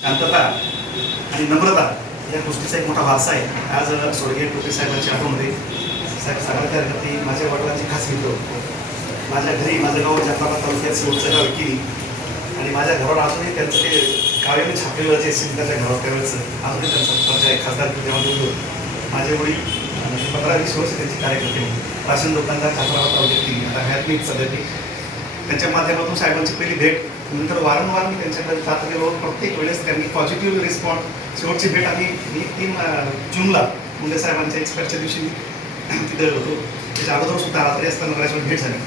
शांतता आणि नम्रता या गोष्टीचा एक मोठा वारसा आहे. आज स्वर्गीय टोपे साहेबांच्या आठवणमध्ये साहेब सांगायच्या हरकत माझ्या वडिलांची खास मित्र होते. माझ्या घरी माझं गाव जाफराबाद तालुक्यात शेवटचं गाव केली आणि माझ्या घरावर अजूनही त्यांचं ते काव्याने छापलेलं जे सिंधाच्या घरावर त्यावेळेचं अजूनही त्यांचा परिचय खासदार जेव्हा बोललो. माझे वडील 15-20 वर्ष त्यांची कार्यकर्ते होते. राशन दुकानदार जाफराबाद तालुक्यातील आता हयात मी सध्या त्यांच्या माध्यमातून साहेबांची पहिली भेट. नंतर वारंवार मी त्यांच्याकडे जात गेलो. प्रत्येक वेळेस त्यांनी पॉझिटिव्ह रिस्पॉन्स. शेवटची भेट आम्ही 3 जूनला मुंडे साहेबांच्या एक्सपायरच्या दिवशी तिथे होतो. त्याच्या अगोदर सुद्धा रात्री असताना बऱ्याच भेट झाली.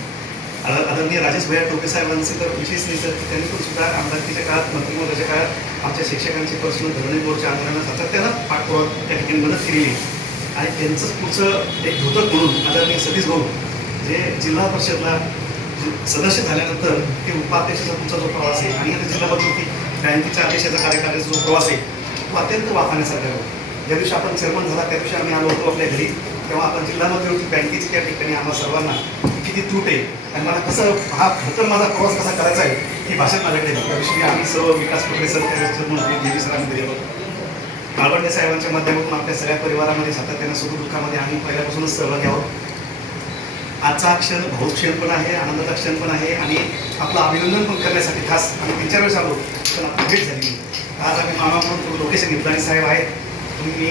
आदरणीय राजेश भैया टोपे साहेबांचे तर विशेष नाही तर त्यांनी पण सुद्धा आमदारकीच्या काळात मंत्रिमंडळाच्या काळात आमच्या शिक्षकांची पर्सनल धरणे बोर्डच्या आंदोलनात सातत्यानं पाठपुरावा त्या ठिकाणी मदत केलेली आणि त्यांचंच पुढचं एक धोतक म्हणून आदरणीय सतीश भाऊ जे जिल्हा परिषदला सदस्य झाल्यानंतर ते उपाध्यक्षाचा तुमचा जो प्रवास आहे आणि आता जिल्हा मध्यवर्ती बँकेच्या अध्यक्षाचा कार्यकाळाचा जो प्रवास आहे तो अत्यंत वाखाण्यासारखा आहे. ज्या दिवशी आपण चेअरमन झाला त्या दिवशी आम्ही आलो होतो आपल्या घरी, तेव्हा आपण जिल्हा मध्यवर्ती बँकेची त्या ठिकाणी आम्हाला सर्वांना किती त्रुट आहे आणि मला कसं हा खतर माझा प्रवास कसा करायचा आहे ही भाषा माझ्याकडे. त्या दिवशी आम्ही सर्व विकास पटले सर त्यावेळेस देवी सरांमध्ये गेलो. मालवंडे साहेबांच्या माध्यमातून आपल्या सगळ्या परिवारामध्ये सातत्यानं सुखदुःखामध्ये आम्ही पहिल्यापासूनच सहभागी आहोत. आजचा हा क्षण भाऊक क्षण पण आहे, आनंदाचा क्षण पण आहे आणि आपलं अभिनंदन पण करण्यासाठी खास आम्ही 3-4 वेळेस आलो पण आपली भेट झाली. आज आम्ही मामा म्हणून लोकेशन घेतलं आणि साहेब आहेत तुम्ही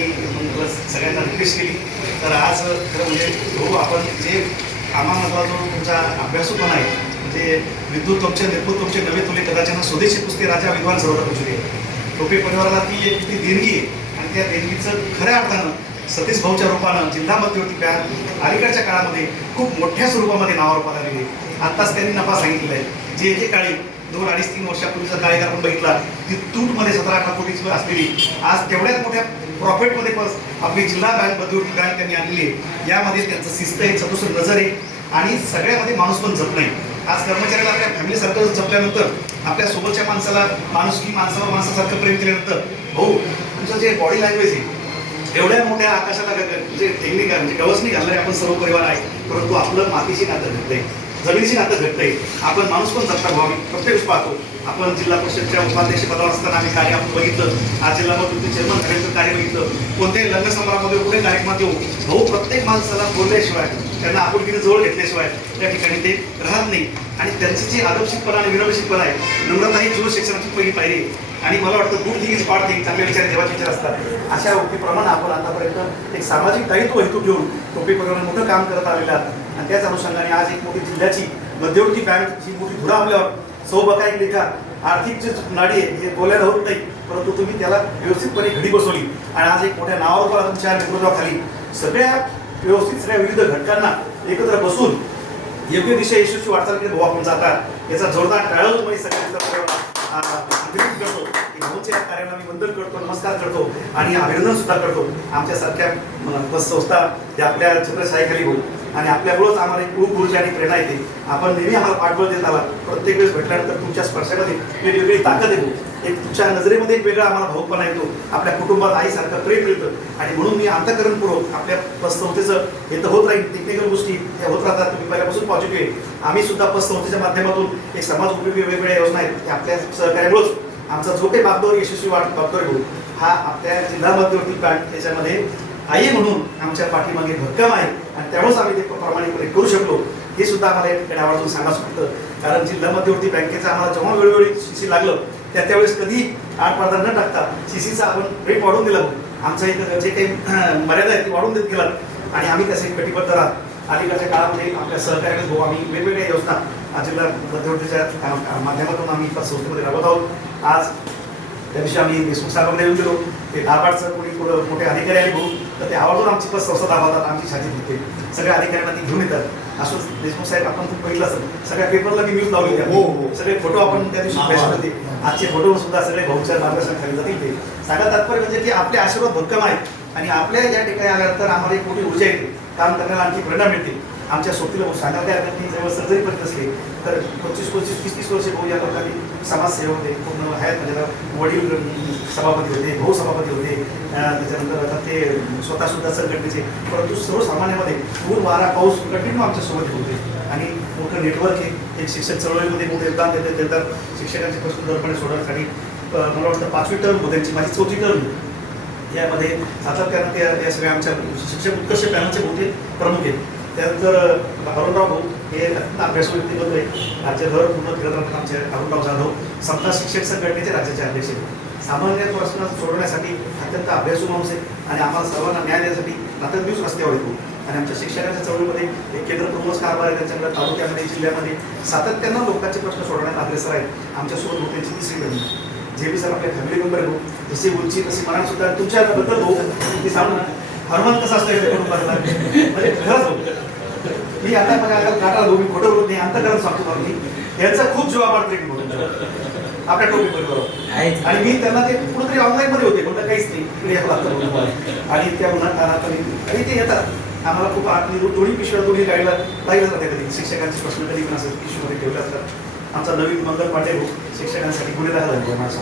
सगळ्यांना रिक्वेस्ट केली तर आज खरं म्हणजे भाऊ आपण जे कामामधला जो तुमचा अभ्यासूपण आहे म्हणजे विद्युत तुमचे नेतृत्वचे नवे तुले कदाचित स्वदेशी पुस्तके राजा विद्वान सर्वता पोचले. टोपे परिवाराला ती एक देणगी आहे आणि त्या देणगीचं खऱ्या अर्थानं सतीश भाऊच्या रूपानं जिल्हा मध्यवर्ती बँक अलीकडच्या काळामध्ये खूप मोठ्या स्वरूपामध्ये नावावर आलेली आहे. आत्ताच त्यांनी नफा सांगितलेला आहे. जे एकेकाळी 2-2.5-3 वर्षापूर्वीचा काळेगार आपण बघितला ती तूटमध्ये 17-18 कोटीची असलेली आज तेवढ्याच मोठ्या प्रॉफिटमध्ये पण आपली जिल्हा बँक मध्यवर्ती बँक त्यांनी आणलेली आहे. यामध्ये त्यांचं शिस्त आहे, चतुसर नजर आहे आणि सगळ्यामध्ये माणूस पण जप नाही. आज कर्मचाऱ्याला आपल्या फॅमिलीसारखं जपल्यानंतर आपल्या सोबतच्या माणसाला माणुसकी माणसावर माणसासारखं प्रेम केल्यानंतर भाऊ तुमचं जे बॉडी लँग्वेज आहे एवढ्या मोठ्या आकाशाला जे टेक्निक म्हणजे गवसणी घालणारे आपण सर्व परिवार आहे परंतु आपलं मातीशी नातं घडतं आहे, जमिनीशी नातं घडतं आहे. आपण माणूस पण जगता भाऊ आम्ही प्रत्येक वेळेस पाहतो. आपण जिल्हा परिषदच्या उपाध्यक्ष पदावर असताना आम्ही कार्य आपण बघितलं. आज जिल्हा मध्यवर्ती चेअरमन झाल्यानंतर कार्य बघितलं. कोणत्याही लग्न समारंभामध्ये कुठे कार्यक्रमात येऊ भाऊ प्रत्येक माणसाला बोलल्याशिवाय त्यांना आपुलकीने जवळ घेतल्याशिवाय त्या ठिकाणी ते राहत नाही आणि त्यांची जी आदर्शिकपणा आणि विनम्रशिकपणा आहे नम्रता ही जीवन शिक्षणाची पहिली पायरी आणि मला वाटतं good thing is bad thing. चांगले विचार देवाचे विचार असतात. अशा व्यक्तीप्रमाणे आपण आतापर्यंत एक सामाजिक दायित्व हेतू घेऊन टोपे परिवाराने मोठं काम करत आलेलं आहे आणि त्याच अनुषंगाने आज एक मोठी जिल्ह्याची मध्यवर्ती बँक ही मोठी धुरा आपल्यावर सौबकाई लेखा आर्थिक जे नाडी आहे हे बोलायला होत नाही परंतु तुम्ही त्याला व्यवस्थितपणे घडी बसवली आणि आज एक मोठ्या नावावर तुमच्या नेतृत्वाखाली सगळ्या व्यवस्थित सगळ्या विविध घटकांना एकत्र बसून योग्य दिशा यशस्वी वाटचालीकडे भाऊ आपण जातात याचा जोरदार टाळवमध्ये सगळ्यांचा अभिनंदन करतो की भाऊच्या या कार्याला मी वंदन करतो, नमस्कार करतो आणि अभिनंदन सुद्धा करतो. आमच्यासारख्या बस संस्था त्या आपल्या छत्रछायेखाली भाऊ आणि आपल्यामुळंच आम्हाला एक खूप ऊर्जा आणि प्रेरणा येते. आपण नेहमी आम्हाला पाठबळ देत आला. प्रत्येक वेळेस भेटल्यानंतर तुमच्या स्पर्शामध्ये वेगवेगळी ताकद येतो. एक तुमच्या नजरेमध्ये एक वेगळा आम्हाला भाऊपणा येतो. आपल्या कुटुंबात आईसारखं प्रेम मिळतं आणि म्हणून मी अंतःकरणपूर्वक आपल्या पत संस्थेचं हे तर होत राहील. टेक्निकल गोष्टी त्या होत राहतात. तुम्ही पहिल्यापासून पॉझिटिव्ह आहे. आम्ही सुद्धा पत संस्थेच्या माध्यमातून एक समाज उपयोगी वेगवेगळ्या योजना आहेत त्या आपल्या सहकार्यामुळेच आमचा जो काही बागदोर यशस्वी वाटतोय भाऊ हा आपल्या जिल्हा मध्यवर्ती बँक त्याच्यामध्ये आई म्हणून आमच्या पाठीमागे भक्कम आहे आणि त्यामुळेच आम्ही ते प्रामाणिकपणे करू शकलो. हे सुद्धा आम्हाला एक आवर्जून सांगायचं होतं कारण जिल्हा मध्यवर्ती बँकेचं आम्हाला जेव्हा वेळोवेळी सीसी लागलं त्यावेळेस कधी आडपडदा न टाकता सीसीचा आपण रेट वाढवून दिला. आमचं एक जे काही मर्यादा आहे ती वाढवून देत गेला आणि आम्ही त्याचे कटिबद्ध राहत. अलीकडच्या काळामध्ये आपल्या सहकार्याने भाऊ आम्ही वेगवेगळ्या योजना जिल्हा मध्यवर्तीच्या माध्यमातून आम्ही संस्थेमध्ये राबवत आहोत. आज त्या दिवशी आम्ही देशमुख साहेबांकडे येऊन गेलो. ते दाबाडचं कोणी मोठे अधिकारी आले भाऊ तर ते आवर्जून आमची पत संस्था दाखवतात. आमची छाती दिसते सगळ्या अधिकाऱ्यांना ती घेऊन येतात. असंच देशमुख साहेब आपण खूप बघितलं असेल सगळ्या पेपरला मी न्यूज लावली होती. सगळे फोटो आपण त्या दिवशी प्रेस होते. आजचे फोटो सुद्धा सगळे भाऊच्या मार्गदर्शनाखाली जातील. ते सांगा तात्पर्य म्हणजे की आपले आशीर्वाद भक्कम आहेत आणि आपल्या या ठिकाणी आल्यानंतर आम्हाला एक मोठी ऊर्जा येते. काम करण्याला आणखी प्रेरणा मिळते. आमच्या सोबतीला सांगायला हरकत नाही जवळ सर्जरी करत असले तर 25-30 वर्षे भाऊ या लोकांनी समाजसेवा होते. पूर्ण हयात म्हणजे वडील सभापती होते, भाऊ सभापती होते. त्याच्यानंतर आता ते स्वतःसुद्धा संघटनेचे परंतु सर्वसामान्यामध्ये पूर वारा पाऊस कंटिन्यू आमच्यासोबत होते आणि मोठं नेटवर्क आहे. एक शिक्षक चळवळीमध्ये मोठं योगदान देतात. शिक्षकांचे प्रश्न दरपणे सोडवण्यासाठी मला वाटतं 5वी टर्म होती त्यांची, माझी 4थी टर्म. यामध्ये सातत्यानं ते या सगळ्या आमच्या शिक्षक उत्कर्ष पॅनलचे मोठे प्रमुख आहेत. त्यानंतर अरुणराव भाऊ हे अत्यंत अभ्यासू व्यक्तिमत्व आहे. राज्यभर पूर्ण फिरत राहतात आमचे अरुणराव जाधव, समता शिक्षक संघटनेचे राज्याचे अध्यक्ष आहेत. सामान्य प्रश्न सोडवण्यासाठी अत्यंत अभ्यासू माणूस आहे आणि आम्हाला सर्वांना न्याय देण्यासाठी रात्रंदिवस रस्त्यावर येतो. आणि आमच्या शिक्षकांच्या चळवळीमध्ये एक केंद्र प्रमुख कारभार आहे त्यांच्याकडे, तालुक्यामध्ये जिल्ह्यामध्ये सातत्यानं लोकांचे प्रश्न सोडवण्यात अग्रेसर आहेत. आमच्यासोबत होत्याची तिसरी बहिणी जे बी सर आपल्या फॅमिली मेंबर भाऊ, जशी उंची तशी मनात सुद्धा तुमच्याबद्दल भाऊ की सांगू हनुमान कसं असतं हे कुटुंबाला म्हणजे खरंच भाऊ. मी आता माझ्या काटा भाऊ, मी खोटं बोलत नाही, अंतकरण सांगतो भाऊ, मी यांचा खूप जीवा वाढतोय की आपल्या टोपी बरोबर. आणि मी त्यांना ते कुठेतरी ऑनलाईन मध्ये होते, कोणतं काहीच नाही इकडे यावं लागतं आणि त्या उन्हात आणि ते येतात आम्हाला खूप दोन्ही पिशव्या दोन्ही गाडीला लागलंच राहते. कधी शिक्षकांचे प्रश्न कधी पण असं पिशवीमध्ये ठेवले असतात. आमचा नवीन मंगल पांडे भाऊ शिक्षकांसाठी गुन्हेगार झाले माझा,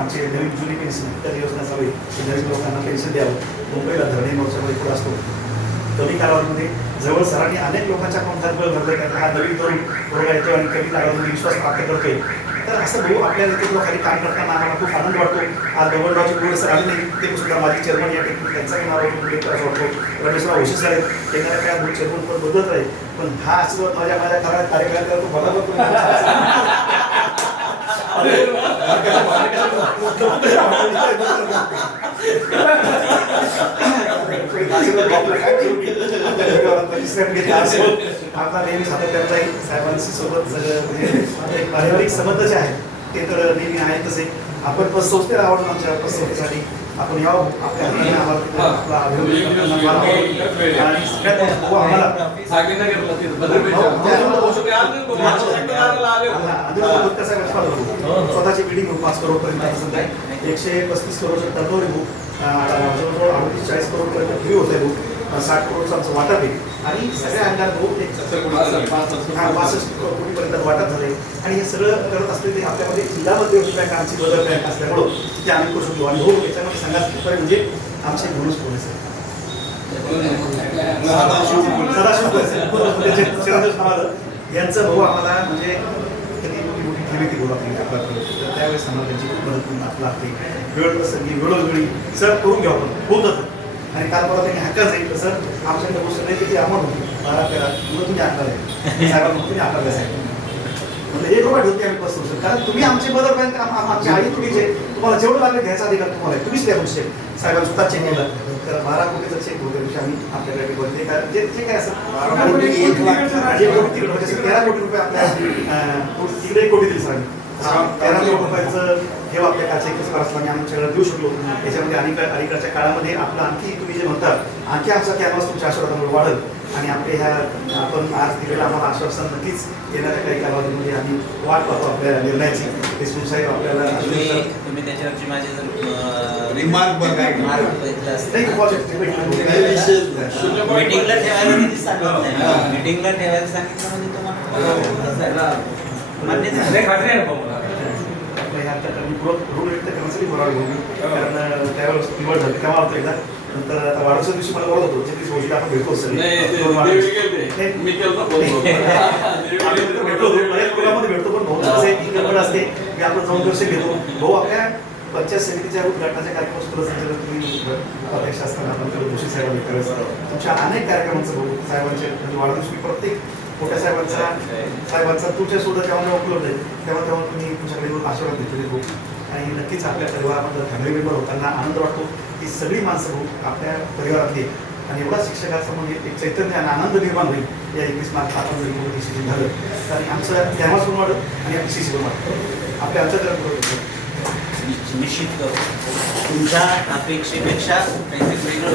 आमचे नवीन जुनी पेन्शन इत्यादी योजना चालू आहे, नवीन लोकांना पेन्शन द्यावं. मुंबईला धरणे मोर्चामध्ये पुढे असतो. कमी कालावधीमध्ये जवळ सरांनी अनेक लोकांच्या अकाउंटात भरलं. हा नवीन तरुण बरोबर येतो आणि कमी कालावधीमध्ये विश्वास प्राप्त करतोय. तर असं भाऊ आपल्या नेतृत्वाखाली काम करताना आम्हाला खूप आनंद वाटतो. आज गव्हर्नरावचे बोर्ड सर आले नाही, ते सुद्धा माझी चेअरमन या ठिकाणी त्यांचाही नाव उल्लेख करायचा वाटतो. रमेशराव होशी सर आहेत, त्यांना काय बोर्ड चेअरमन पण बदलत आहे, पण हा असं माझ्या खऱ्या कार्यक्रमात तो बघा आपला नेहमी सातत्यानं जाईल साहेबांशी सोबत सगळं पारिवारिक संबंध जे आहेत ते तर नेहमी आहेतच आहे. आपण पतसंस्थेला आवडून आमच्या पतसंस्थेसाठी आपण यावं आपल्या आम्हाला आणि सगळ्यात आम्हाला स्वतःची बिल्डिंग पास करोडपर्यंत सध्या 135 करोडचं टर्नओव्हर आहे. जवळजवळ 40 करोडपर्यंत फ्री होत आहे. 60 करोडचं आमचं वाटप आहे आणि सगळ्या अंगात बहुत 65 कोटीपर्यंत वाटप झाले. आणि हे सगळं करत असले ते आपल्यामध्ये जिल्हा मध्यवर्ती बँक आमची बदल बँक असल्यामुळं ते आम्ही करू शकलो. आणि हो याच्यामध्ये सांगायचं म्हणजे आमचे बोनस पोलीस यांचं भाऊ आम्हाला म्हणजे कधी मोठी ठेवी बोलू आपली त्यावेळेस आम्हाला त्यांची खूप मदत करून आपला आपली वेळ प्रसंगी वेळोवेळी सर करून घ्यावं पण होत होतं. आणि काल मला त्यांनी हक्का जाईल तर सर आमच्याकडे गोष्ट नाही किती अमाऊंट होती 12-13 मुलं तुम्ही आकार आहे साहेबांना तुम्ही आकारले साहेब म्हणजे 1 रुपये होती आम्ही पसरू सर कारण तुम्ही आमचे बदल बँक आमची आई तुमचे तुम्हाला जेवढं लागले घ्यायचा अधिकार तुम्हाला तुम्हीच द्या म्हणजे साहेबांनी स्वतः चेक केला तर 12 कोटीचा चेक होते दिवशी आम्ही आपल्याकडे बोलते कारण जे काय असं 13 कोटी रुपये आपल्या तिकडे 1 कोटी दिली सर 13 कोटी रुपयाचं हे आपल्या कालच्या 21 वर्षांनी आमच्याकडे देऊ शकलो. त्याच्यामध्ये अलीकडच्या काळामध्ये आपलं आणखी तुम्ही जे म्हणता आणखी आमचा कॅनव्हास तुमच्या आशीर्वादामुळे वाढेल आणि आपले ह्या आपण आज दिलेलं आम्हाला आश्वासन नक्कीच येणाऱ्या काही कालावधीमध्ये आम्ही वाट पाहतो आपल्या निर्णयाची. देशमुख साहेब आपल्याला तुम्ही त्याच्यावरची माझे रिमार्क मीटिंगला ठेवायला मीटिंगला ठेवायला सांगितलं म्हणजे तुम्हाला मान्य ऋण व्यक्त करण्यासाठी बोलावं कारण त्यावेळेस निवड झाली तेव्हा होतं एकदा. नंतर आता वाढदिवसा दिवशी मला बोलत होतो जे गोष्टी आपण भेटतो भेटतो पण भाऊ असं एक गडबड असते की आपण जाऊन दर्शन घेतो. भाऊ आपल्या पंचायत समितीच्या उद्घाटनाच्या कार्यक्रम तुम्ही अध्यक्ष असताना आपण जोशी साहेबांनी तुमच्या अनेक कार्यक्रमांचं भाऊ साहेबांचे वाढदिवशी प्रत्येक मोठ्या साहेबांचा तुमच्या सुद्धा जेव्हा उपलब्ध आहे तेव्हा तुम्ही तुमच्याकडे येऊन आशीर्वाद घेतलेले भाऊ. आणि नक्कीच आपल्या परिवारामध्ये फॅमिली मेंबर होताना आनंद वाटतो की सगळी माणसं भाऊ आपल्या परिवारातली आणि एवढा शिक्षकाचं म्हणजे एक चैतन्य आणि आनंद निर्माण होईल या 21 मार्च आपण जरी डिसिजन झालं आणि आमचं कॅनव्हास पण वाढत आणि आपली सीसी पण वाढतं आपल्या अंतर्गत निश्चित तुमच्या अपेक्षेपेक्षा काहीतरी वेगळं